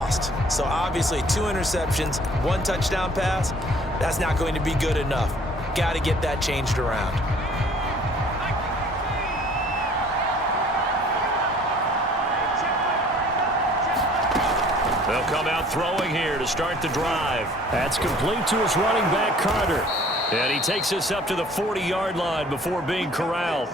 So obviously 2 interceptions, 1 touchdown pass, that's not going to be good enough. Got to get that changed around. They'll come out throwing here to start the drive. That's complete to his running back, Carter. And he takes us up to the 40-yard line before being corralled.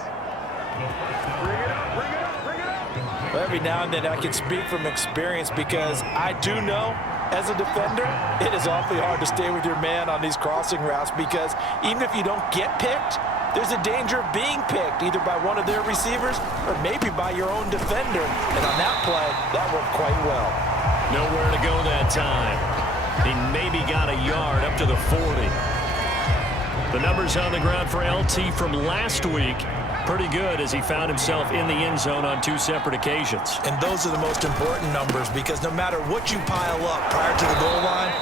Well, every now and then I can speak from experience because I do know as a defender it is awfully hard to stay with your man on these crossing routes because even if you don't get picked, there's a danger of being picked either by one of their receivers or maybe by your own defender. And on that play, that worked quite well. Nowhere to go that time. He maybe got a yard up to the 40. The numbers on the ground for LT from last week, pretty good as he found himself in the end zone on 2 separate occasions. And those are the most important numbers because no matter what you pile up prior to the goal line,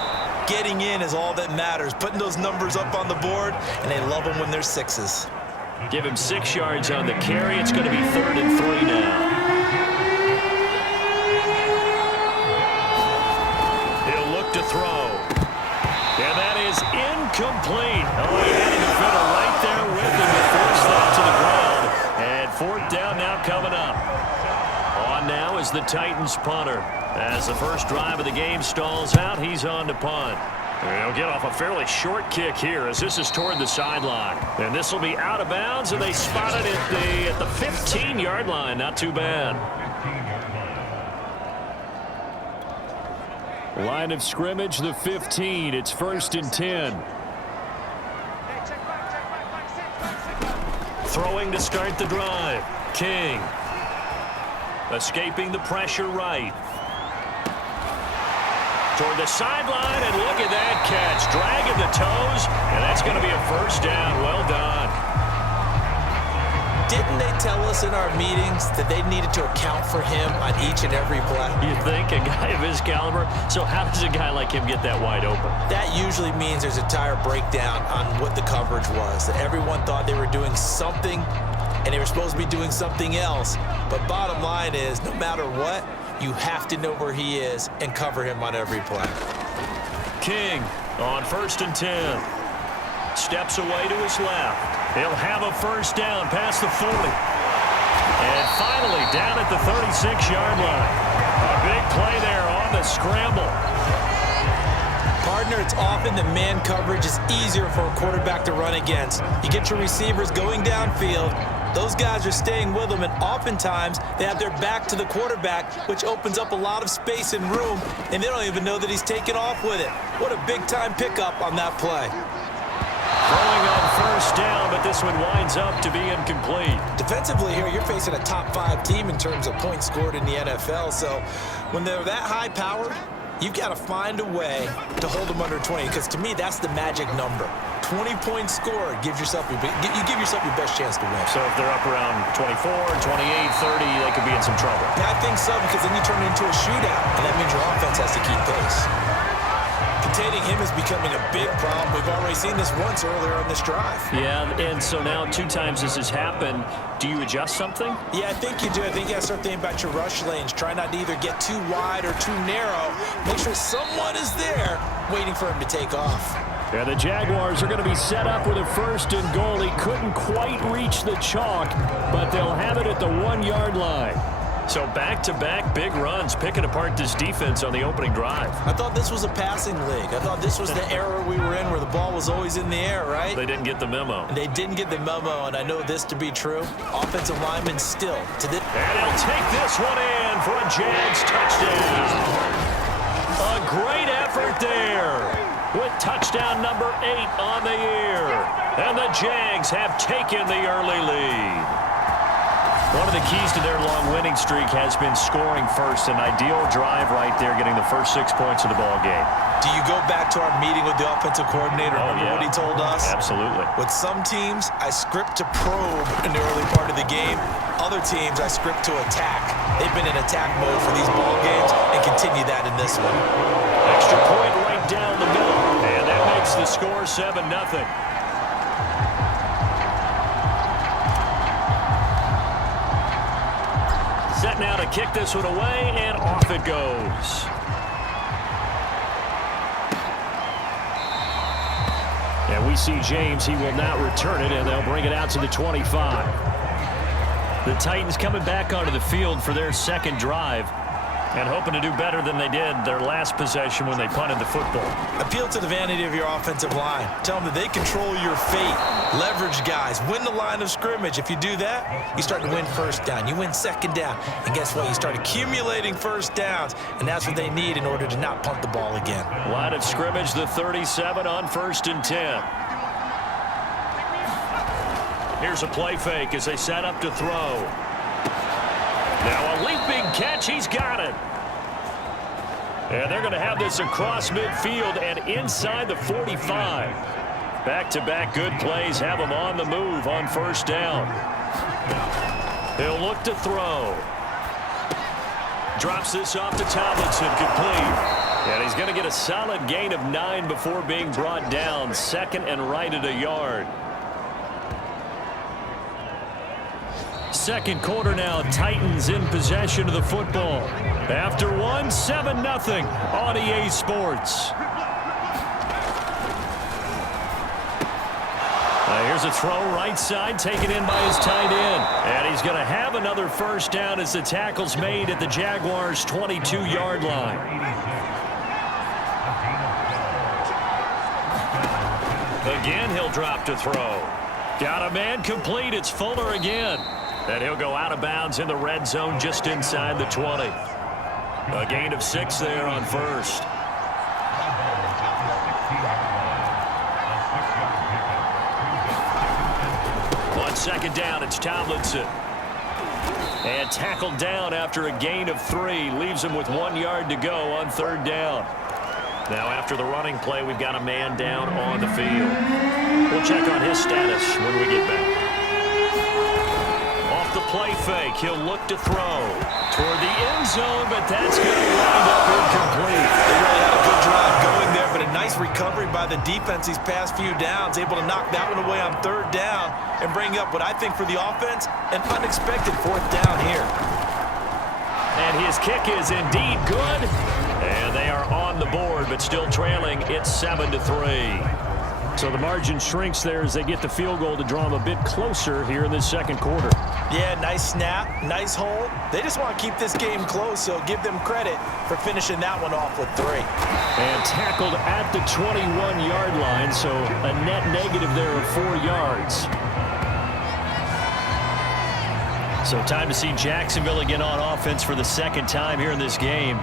getting in is all that matters. Putting those numbers up on the board, and they love them when they're 6s. Give him 6 yards on the carry. It's going to be 3rd and 3 now. He'll look to throw. And that is incomplete. Oh, he had a defender right there with him to force that to the ground. And 4th down now coming up. On now is the Titans punter. As the first drive of the game stalls out, he's on to punt. They'll get off a fairly short kick here as this is toward the sideline. And this will be out of bounds, and they spot it at the 15-yard line. Not too bad. Line of scrimmage, the 15. It's 1st and 10. Throwing to start the drive. King. Escaping the pressure right. Toward the sideline, and look at that catch. Dragging the toes, and that's going to be a 1st down. Well done. Didn't they tell us in our meetings that they needed to account for him on each and every play? You think? A guy of his caliber? So how does a guy like him get that wide open? That usually means there's a tire breakdown on what the coverage was. That everyone thought they were doing something, and they were supposed to be doing something else. But bottom line is, no matter what, you have to know where he is and cover him on every play. King on 1st and 10. Steps away to his left. He'll have a 1st down past the 40. And finally down at the 36-yard line. A big play there on the scramble. Partner, it's often the man coverage is easier for a quarterback to run against. You get your receivers going downfield. Those guys are staying with them, and oftentimes they have their back to the quarterback, which opens up a lot of space and room, and they don't even know that he's taken off with it. What a big-time pickup on that play. Throwing on 1st down, but this one winds up to be incomplete. Defensively here, you're facing a top-5 team in terms of points scored in the NFL, so when they're that high-powered, you've got to find a way to hold them under 20, because to me, that's the magic number. 20 points scored gives yourself you give yourself your best chance to win. So if they're up around 24, 28, 30, they could be in some trouble. Yeah, I think so, because then you turn it into a shootout, and that means your offense has to keep pace. Containing him is becoming a big problem. We've already seen this once earlier on this drive. Yeah, and so now 2 times this has happened. Do you adjust something? Yeah, I think you do. I think you got to start thinking about your rush lanes. Try not to either get too wide or too narrow. Make sure someone is there waiting for him to take off. Yeah, the Jaguars are going to be set up with a 1st and goal. He couldn't quite reach the chalk, but they'll have it at the 1-yard line. So back-to-back big runs, picking apart this defense on the opening drive. I thought this was a passing league. I thought this was the era we were in where the ball was always in the air, right? They didn't get the memo. They didn't get the memo, and I know this to be true. Offensive linemen still to the... And he'll take this one in for a Jags touchdown. A great effort there with touchdown number 8 on the year. And the Jags have taken the early lead. One of the keys to their long winning streak has been scoring first. An ideal drive right there, getting the first 6 points of the ball game. Do you go back to our meeting with the offensive coordinator? Remember what he told us? Absolutely. With some teams, I script to probe in the early part of the game. Other teams, I script to attack. They've been in attack mode for these ball games and continue that in this one. Extra point right down the middle. And that makes the score 7-0. Set now to kick this one away, and off it goes. we see James. He will not return it, and they'll bring it out to the 25. The Titans coming back onto the field for their second drive and hoping to do better than they did their last possession when they punted the football. Appeal to the vanity of your offensive line. Tell them that they control your fate. Leverage guys. Win the line of scrimmage. If you do that, you start to win first down. You win second down. And guess what? You start accumulating first downs. And that's what they need in order to not punt the ball again. Line of scrimmage, the 37 on 1st and 10. Here's a play fake as they set up to throw. Now a leaping catch. He's got it. And they're going to have this across midfield and inside the 45. Back-to-back good plays have him on the move on 1st down. He'll look to throw. Drops this off to Tomlinson, complete. And he's going to get a solid gain of 9 before being brought down. 2nd and right at a yard. Second quarter now, Titans in possession of the football. After one, 7-0 on EA Sports. Here's a throw right side, taken in by his tight end. And he's going to have another first down as the tackle's made at the Jaguars' 22-yard line. Again, he'll drop to throw. Got a man complete. It's Fuller again. And he'll go out of bounds in the red zone just inside the 20. A gain of 6 there on 1st. On 2nd down, it's Tomlinson. And tackled down after a gain of 3. Leaves him with 1 yard to go on 3rd down. Now after the running play, we've got a man down on the field. We'll check on his status when we get back. The play fake. He'll look to throw toward the end zone, but that's going to wind up incomplete. They really had a good drive going there, but a nice recovery by the defense these past few downs, able to knock that one away on 3rd down and bring up what I think for the offense, an unexpected 4th down here. And his kick is indeed good, and they are on the board, but still trailing. It's 7-3. So the margin shrinks there as they get the field goal to draw them a bit closer here in this second quarter. Yeah, nice snap, nice hold. They just want to keep this game close, so give them credit for finishing that one off with 3. And tackled at the 21-yard line, so a net negative there of 4 yards. So time to see Jacksonville again on offense for the second time here in this game.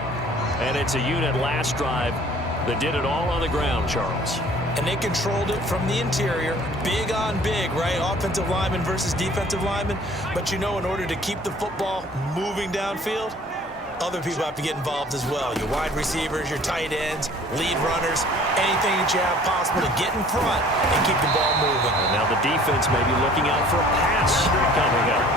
And it's a unit last drive that did it all on the ground, Charles. And they controlled it from the interior. Big on big, right? Offensive lineman versus defensive lineman. But you know, in order to keep the football moving downfield, other people have to get involved as well. Your wide receivers, your tight ends, lead runners, anything that you have possible to get in front and keep the ball moving. And now the defense may be looking out for a pass coming up.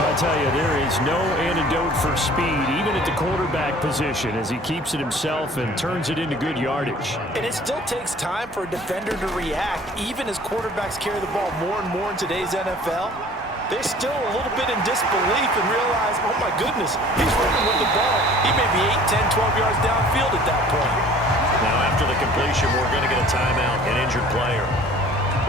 I tell you, there is no antidote for speed, even at the quarterback position, as he keeps it himself and turns it into good yardage. And it still takes time for a defender to react, even as quarterbacks carry the ball more and more in today's NFL. They're still a little bit in disbelief and realize, oh my goodness, he's running with the ball. He may be 8, 10, 12 yards downfield at that point. Now after the completion, we're going to get a timeout, an injured player.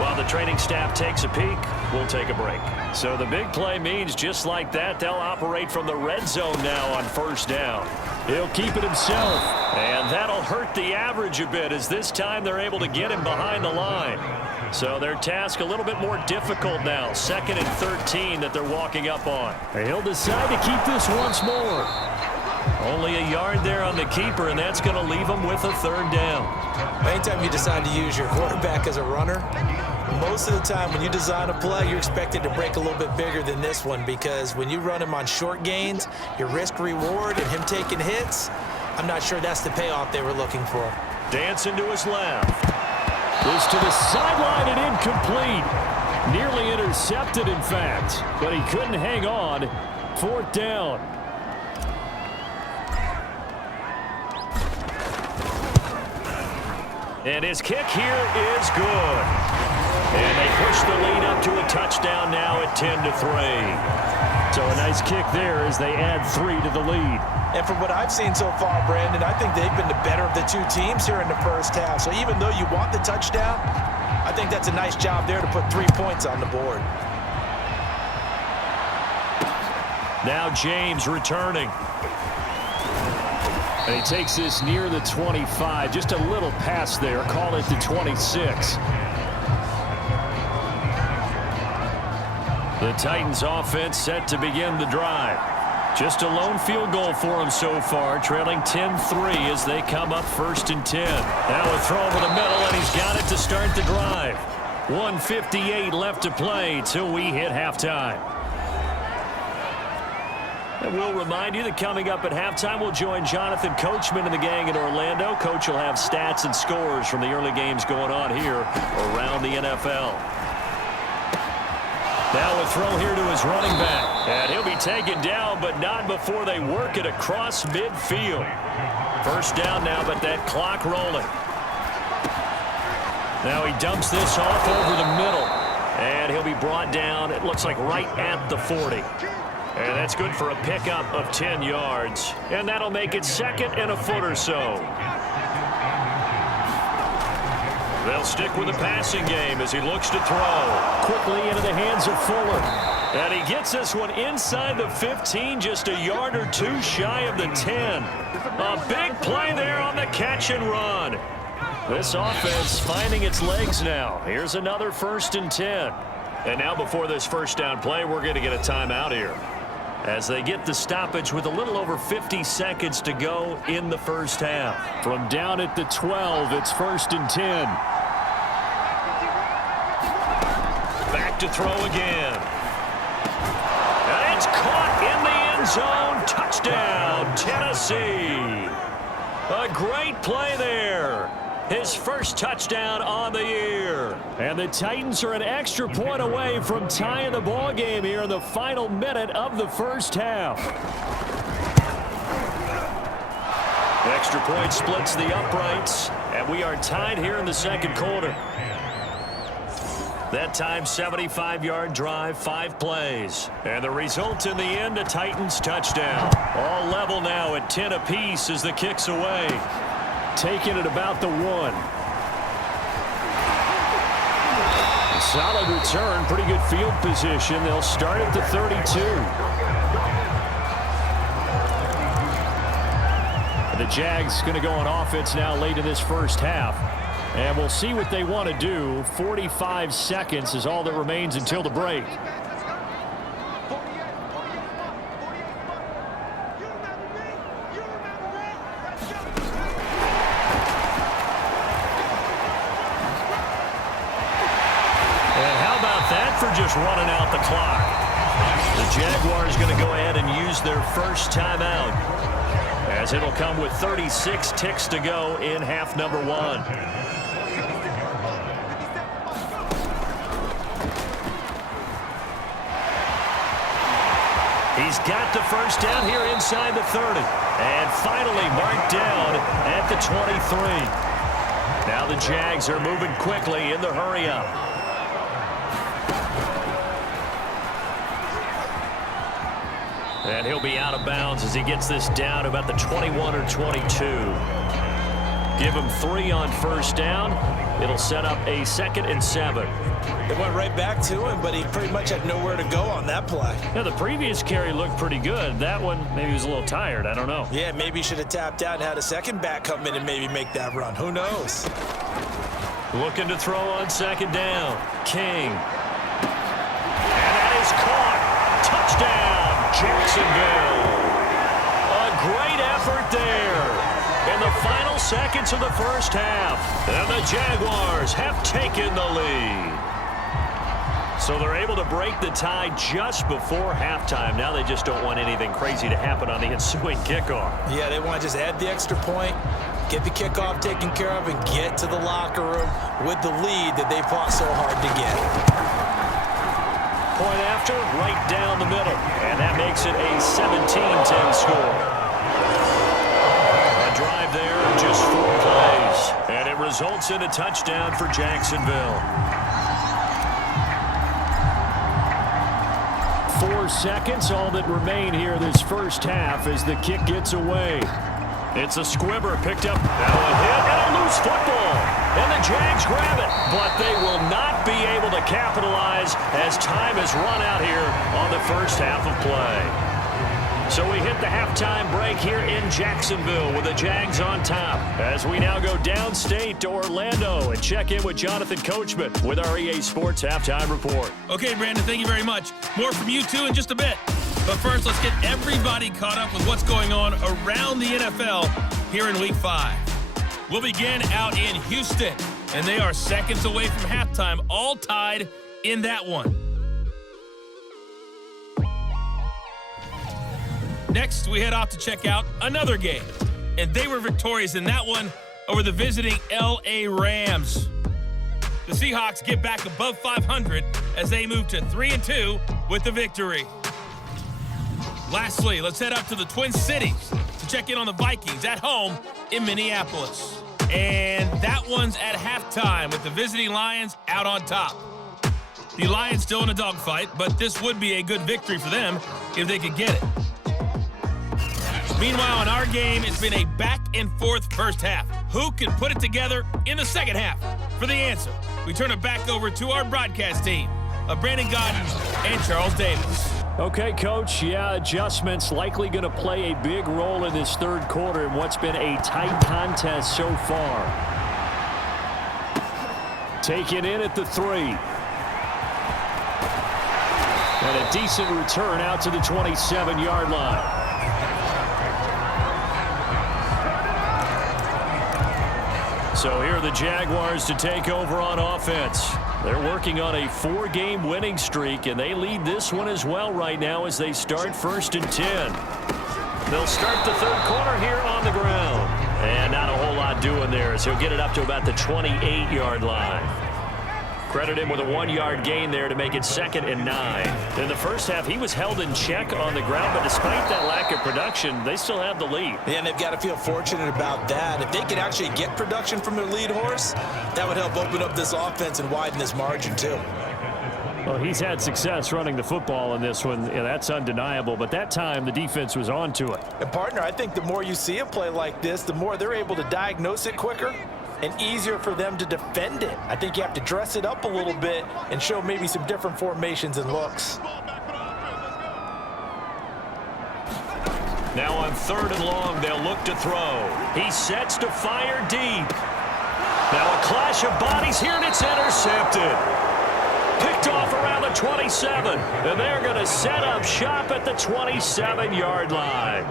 While the training staff takes a peek, we'll take a break. So the big play means just like that, they'll operate from the red zone now on 1st down. He'll keep it himself, and that'll hurt the average a bit as this time they're able to get him behind the line. So their task a little bit more difficult now. 2nd and 13 that they're walking up on. He'll decide to keep this once more. Only a yard there on the keeper, and that's going to leave him with a 3rd down. Anytime you decide to use your quarterback as a runner, most of the time when you design a play, you're expected to break a little bit bigger than this one, because when you run him on short gains, your risk-reward and him taking hits, I'm not sure that's the payoff they were looking for. Dancing to his left. Goes to the sideline and incomplete. Nearly intercepted, in fact, but he couldn't hang on. 4th down. And his kick here is good. And they push the lead up to a touchdown now at 10-3. So a nice kick there as they add 3 to the lead. And from what I've seen so far, Brandon, I think they've been the better of the two teams here in the first half. So even though you want the touchdown, I think that's a nice job there to put 3 points on the board. Now James returning. And he takes this near the 25. Just a little pass there. Call it the 26. The Titans offense set to begin the drive. Just a lone field goal for them so far, trailing 10-3 as they come up 1st and 10. Now a throw over the middle, and he's got it to start the drive. 1:58 left to play till we hit halftime. And we'll remind you that coming up at halftime, we'll join Jonathan Coachman and the gang in Orlando. Coach will have stats and scores from the early games going on here around the NFL. Now a throw here to his running back. And he'll be taken down, but not before they work it across midfield. First down now, but that clock rolling. Now he dumps this off over the middle. And he'll be brought down, it looks like right at the 40. And that's good for a pickup of 10 yards. And that'll make it 2nd and a foot or so. They'll stick with the passing game as he looks to throw. Quickly into the hands of Fuller. And he gets this one inside the 15, just a yard or two shy of the 10. A big play there on the catch and run. This offense finding its legs now. Here's another 1st and 10. And now before this first down play, we're going to get a timeout here, as they get the stoppage with a little over 50 seconds to go in the first half. From down at the 12, it's 1st and 10. Back to throw again. And it's caught in the end zone. Touchdown, Tennessee. A great play there. His first touchdown on the year. And the Titans are an extra point away from tying the ball game here in the final minute of the first half. Extra point splits the uprights, and we are tied here in the second quarter. That time, 75-yard drive, 5 plays. And the result in the end, a Titans touchdown. All level now at 10 apiece as the kick's away. Taking it about the 1. Solid return, pretty good field position. They'll start at the 32. The Jags going to go on offense now late in this first half. And we'll see what they want to do. 45 seconds is all that remains until the break. Just running out the clock. The Jaguars going to go ahead and use their first timeout, as it'll come with 36 ticks to go in half number 1. He's got the first down here inside the 30. And finally marked down at the 23. Now the Jags are moving quickly in the hurry-up. And he'll be out of bounds as he gets this down about the 21 or 22. Give him 3 on first down. It'll set up a 2nd and 7. It went right back to him, but he pretty much had nowhere to go on that play. Now, the previous carry looked pretty good. That one, maybe he was a little tired. I don't know. Yeah, maybe he should have tapped out and had a second back come in and maybe make that run. Who knows? Looking to throw on 2nd down. King. And that is caught. Touchdown. Jacksonville. A great effort there in the final seconds of the first half. And the Jaguars have taken the lead. So they're able to break the tie just before halftime. Now they just don't want anything crazy to happen on the ensuing kickoff. Yeah, they want to just add the extra point, get the kickoff taken care of, and get to the locker room with the lead that they fought so hard to get. Point after, right down the middle. And that makes it a 17-10 score. A drive there, just 4 plays. And it results in a touchdown for Jacksonville. 4 34 seconds, all that remain here this first half as the kick gets away. It's a squibber picked up. Now a hit and a loose football. And the Jags grab it, but they will not be able to capitalize as time has run out here on the first half of play. So we hit the halftime break here in Jacksonville with the Jags on top as we now go downstate to Orlando and check in with Jonathan Coachman with our EA Sports Halftime Report. Okay, Brandon, thank you very much. More from you two in just a bit. But first, let's get everybody caught up with what's going on around the NFL here in Week 5. We'll begin out in Houston, and they are seconds away from halftime, all tied in that one. Next, we head off to check out another game, and they were victorious in that one over the visiting L.A. Rams. The Seahawks get back above 500 as they move to 3-2 with the victory. Lastly, let's head up to the Twin Cities to check in on the Vikings at home in Minneapolis. And that one's at halftime with the visiting Lions out on top. The Lions still in a dogfight, but this would be a good victory for them if they could get it. Meanwhile, in our game, it's been a back-and-forth first half. Who can put it together in the second half? For the answer, we turn it back over to our broadcast team of Brandon Godden and Charles Davis. Okay, Coach, adjustments likely going to play a big role in this third quarter in what's been a tight contest so far. Taken in at the 3. And a decent return out to the 27-yard line. So here are the Jaguars to take over on offense. They're working on a 4-game winning streak, and they lead this one as well right now as they start 1st and 10. They'll start the third quarter here on the ground. And not a whole lot doing there as he'll get it up to about the 28-yard line. Credit him with a 1-yard gain there to make it 2nd and 9. In the first half, he was held in check on the ground, but despite that lack of production, they still have the lead. Yeah, and they've got to feel fortunate about that. If they could actually get production from their lead horse, that would help open up this offense and widen this margin too. Well, he's had success running the football in this one. Yeah, that's undeniable, but that time the defense was on to it. And partner, I think the more you see a play like this, the more they're able to diagnose it quicker and easier for them to defend it. I think you have to dress it up a little bit and show maybe some different formations and looks. Now on 3rd and long, they'll look to throw. He sets to fire deep. Now a clash of bodies here, and it's intercepted. Picked off around the 27, and they're going to set up shop at the 27-yard line.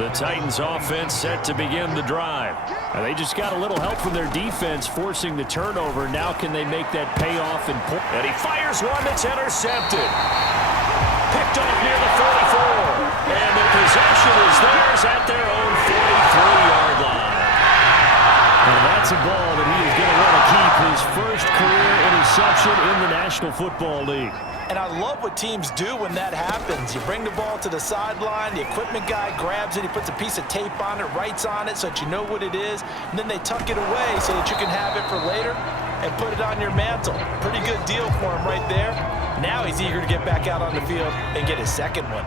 The Titans offense set to begin the drive. And they just got a little help from their defense forcing the turnover. Now can they make that payoff and point? And he fires one that's intercepted. Picked off near the 44. And the possession is theirs at their own 43-yard line. And that's a ball that he is going to want to keep, his first career interception in the National Football League. And I love what teams do when that happens. You bring the ball to the sideline, the equipment guy grabs it, he puts a piece of tape on it, writes on it so that you know what it is, and then they tuck it away so that you can have it for later and put it on your mantle. Pretty good deal for him right there. Now he's eager to get back out on the field and get his second one.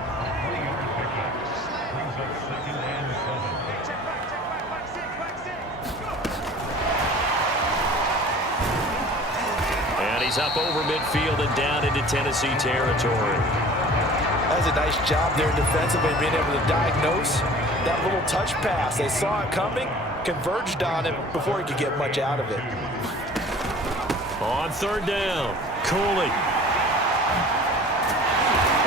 He's up over midfield and down into Tennessee territory. That's a nice job there defensively, being able to diagnose that little touch pass. They saw it coming, converged on it before he could get much out of it. On 3rd down, Cooley.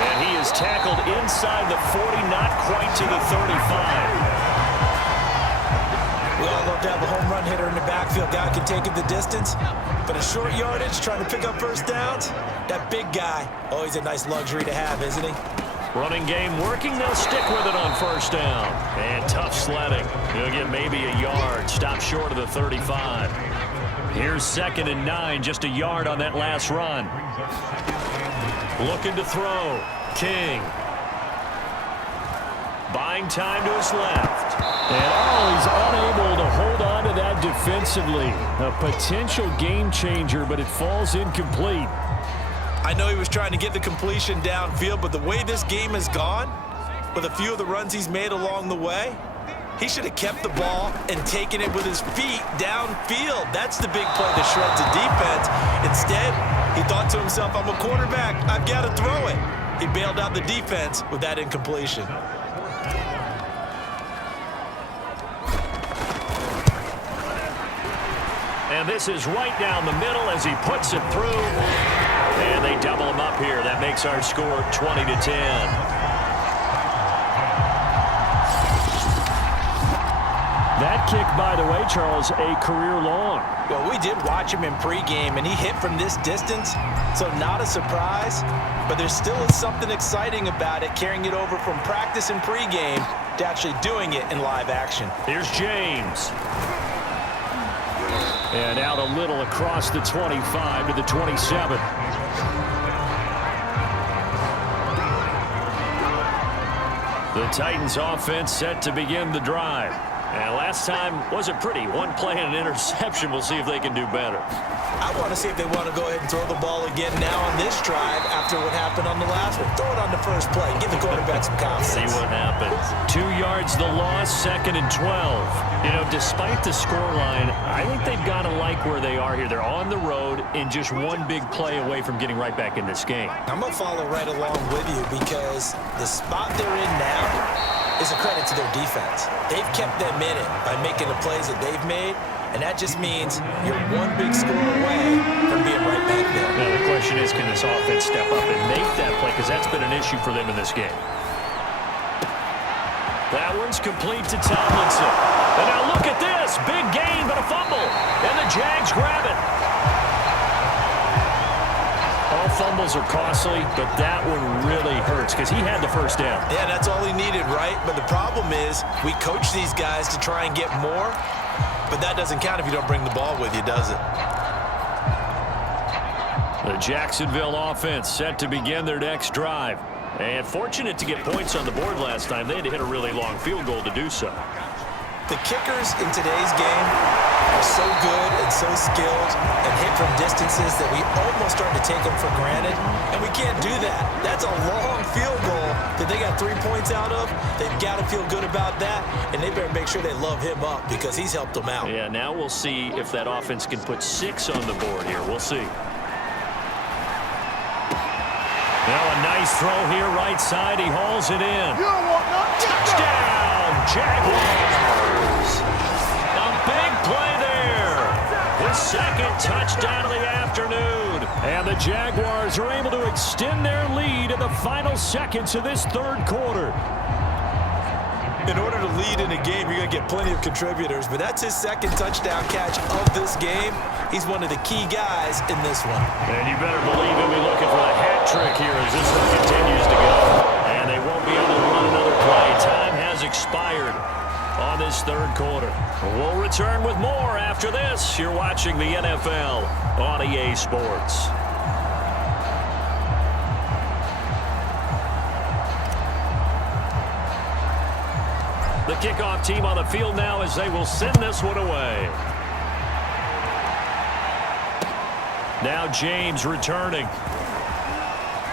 And he is tackled inside the 40, not quite to the 35. We all love to have a home run hitter in the backfield. Guy can take it the distance. But a short yardage, trying to pick up first downs, that big guy, always a nice luxury to have, isn't he? Running game working, they'll stick with it on 1st down. And tough sledding. He'll get maybe a yard, stop short of the 35. Here's 2nd and 9, just a yard on that last run. Looking to throw, King. Buying time to his left. And he's unable to hold on to that defensively. A potential game changer, but it falls incomplete. I know he was trying to get the completion downfield, but the way this game has gone, with a few of the runs he's made along the way, he should have kept the ball and taken it with his feet downfield. That's the big play that shreds the defense. Instead, he thought to himself, I'm a quarterback, I've got to throw it. He bailed out the defense with that incompletion. And this is right down the middle as he puts it through. And they double him up here. That makes our score 20-10. That kick, by the way, Charles, a career long. Well, we did watch him in pregame, and he hit from this distance, so not a surprise. But there still is something exciting about it, carrying it over from practice and pregame to actually doing it in live action. Here's James. And out a little across the 25 to the 27. The Titans offense set to begin the drive. And last time wasn't pretty. One play and an interception. We'll see if they can do better. I want to see if they want to go ahead and throw the ball again now on this drive after what happened on the last one. Throw it on the first play. Give the quarterback some confidence. See what happens. 2 yards the loss, 2nd and 12. You know, despite the scoreline, I think they've got to like where they are here. They're on the road and just one big play away from getting right back in this game. I'm going to follow right along with you because the spot they're in now is a credit to their defense. They've kept them in it by making the plays that they've made, and that just means you're one big score away from being right back there. Now the question is, can this offense step up and make that play? Because that's been an issue for them in this game. That one's complete to Tomlinson. And now look at this. Big gain, but a fumble. And the Jags grab it. All fumbles are costly, but that one really hurts because he had the first down. Yeah, that's all he needed, right? But the problem is we coach these guys to try and get more, but that doesn't count if you don't bring the ball with you, does it? The Jacksonville offense set to begin their next drive. And fortunate to get points on the board last time. They had to hit a really long field goal to do so. The kickers in today's game are so good and so skilled and hit from distances that we almost start to take them for granted, and we can't do that. That's a long field goal that they got 3 points out of. They've got to feel good about that, and they better make sure they love him up because he's helped them out. Yeah, now we'll see if that offense can put 6 on the board here. We'll see. Now a nice throw here, right side. He hauls it in. Touchdown, Jaguars. A big play there. The second touchdown of the afternoon. And the Jaguars are able to extend their lead in the final seconds of this third quarter. In order to lead in a game, you're going to get plenty of contributors, but that's his second touchdown catch of this game. He's one of the key guys in this one. And you better believe he'll be looking for the hat trick here as this one continues to go. And they won't be able to run another play. Time has expired on this third quarter. We'll return with more after this. You're watching the NFL on EA Sports. The kickoff team on the field now as they will send this one away. Now James returning.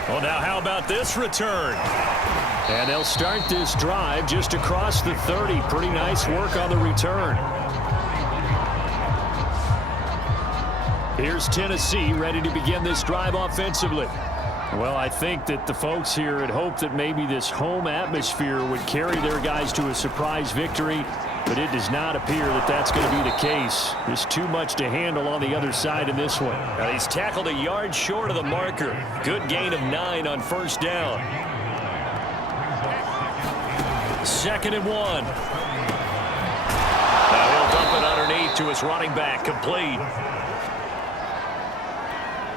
Oh, now how about this return? And they'll start this drive just across the 30. Pretty nice work on the return. Here's Tennessee ready to begin this drive offensively. Well, I think that the folks here had hoped that maybe this home atmosphere would carry their guys to a surprise victory, but it does not appear that that's going to be the case. There's too much to handle on the other side in this one. Now he's tackled a yard short of the marker. Good gain of 9 on first down. 2nd and 1. Now he'll dump it underneath to his running back, complete.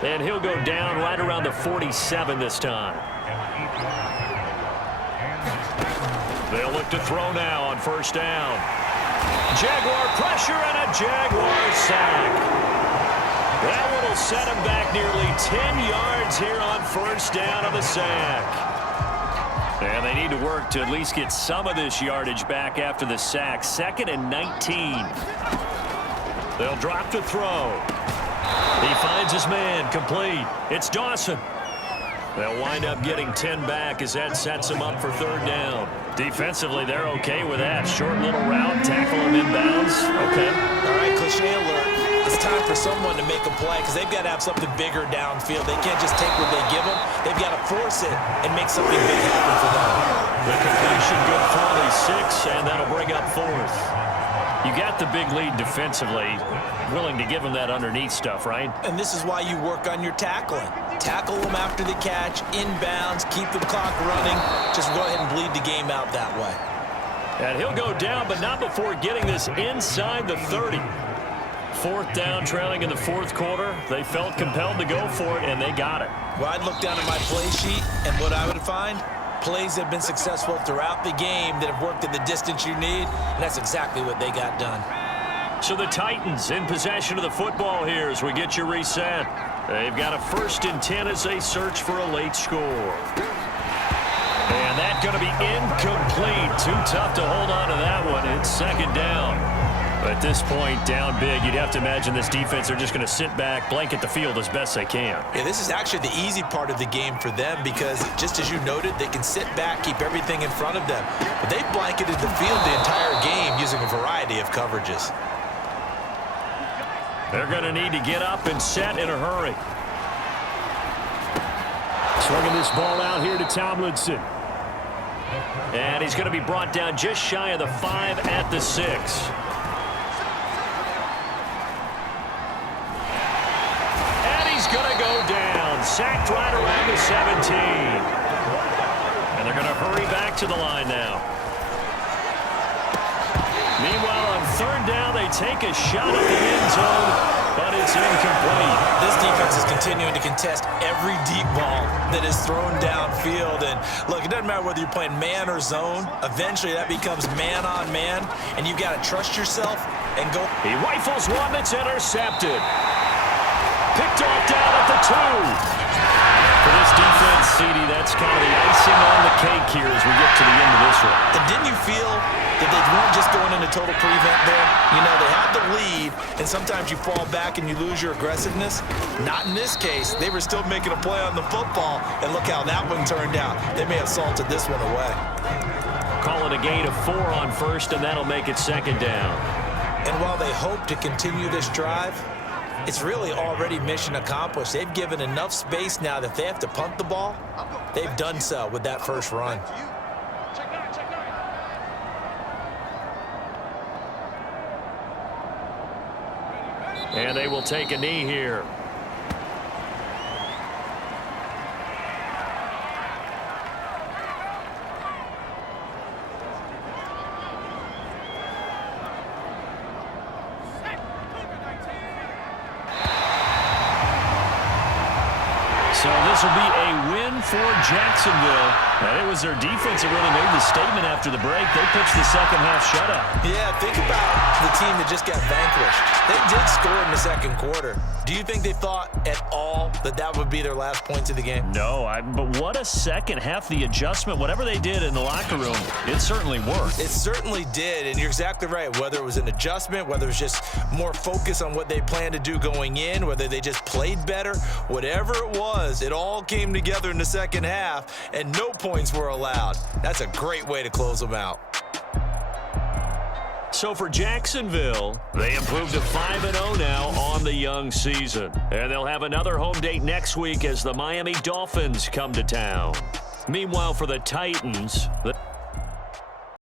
And he'll go down right around the 47 this time. They'll look to throw now on first down. Jaguar pressure and a Jaguar sack. That one will set him back nearly 10 yards here on first down on the sack. And they need to work to at least get some of this yardage back after the sack. 2nd and 19. They'll drop to throw. He finds his man, complete. It's Dawson. They'll wind up getting 10 back as that sets them up for third down. Defensively, they're okay with that. Short little route, tackle them inbounds. Okay. All right, cliche alert. It's time for someone to make a play because they've got to have something bigger downfield. They can't just take what they give them. They've got to force it and make something big happen for them. The completion good for only 6, and that'll bring up 4th. You got the big lead defensively, willing to give them that underneath stuff, right? And this is why you work on your tackling. Tackle them after the catch, inbounds, keep the clock running. Just go ahead and bleed the game out that way. And he'll go down, but not before getting this inside the 30. 4th down, trailing in the 4th quarter. They felt compelled to go for it, and they got it. Well, I'd look down at my play sheet, and what I would find, plays have been successful throughout the game that have worked at the distance you need, and that's exactly what they got done. So the Titans in possession of the football here as we get you reset. They've got a 1st and 10 as they search for a late score. And that's going to be incomplete. Too tough to hold on to that one. It's 2nd down. At this point, down big, you'd have to imagine this defense are just going to sit back, blanket the field as best they can. Yeah, this is actually the easy part of the game for them because, just as you noted, they can sit back, keep everything in front of them. But they blanketed the field the entire game using a variety of coverages. They're going to need to get up and set in a hurry. Swinging this ball out here to Tomlinson. And he's going to be brought down just shy of the 5 at the 6. Going to go down, sacked right around the 17. And they're going to hurry back to the line now. Meanwhile, on 3rd down, they take a shot at the end zone, but it's incomplete. This defense is continuing to contest every deep ball that is thrown downfield. And look, it doesn't matter whether you're playing man or zone. Eventually, that becomes man on man, and you've got to trust yourself and go. He rifles one that's intercepted. Picked off down at the 2. For this defense, CD, that's kind of the icing on the cake here as we get to the end of this one. And didn't you feel that they weren't just going into total prevent there? You know, they had the lead, and sometimes you fall back and you lose your aggressiveness. Not in this case. They were still making a play on the football, and look how that one turned out. They may have salted this one away. Call it a gain of 4 on 1st, and that'll make it 2nd down. And while they hope to continue this drive, it's really already mission accomplished. They've given enough space now that if they have to punt the ball, they've done so with that first run. And they will take a knee here. So this will be a win for Jacksonville. And it was their defense that really made the statement after the break. They pitched the second half shutout. Yeah, think about the team that just got vanquished. They did score in the 2nd quarter. Do you think they thought at all that that would be their last points of the game? No, but what a second half. The adjustment, whatever they did in the locker room, it certainly worked. It certainly did, and you're exactly right. Whether it was an adjustment, whether it was just more focus on what they planned to do going in, whether they just played better, whatever it was, it all came together in the second half, and no points were allowed. That's a great way to close them out. So for Jacksonville, they improved to 5-0 now on the young season. And they'll have another home date next week as the Miami Dolphins come to town. Meanwhile, for the Titans,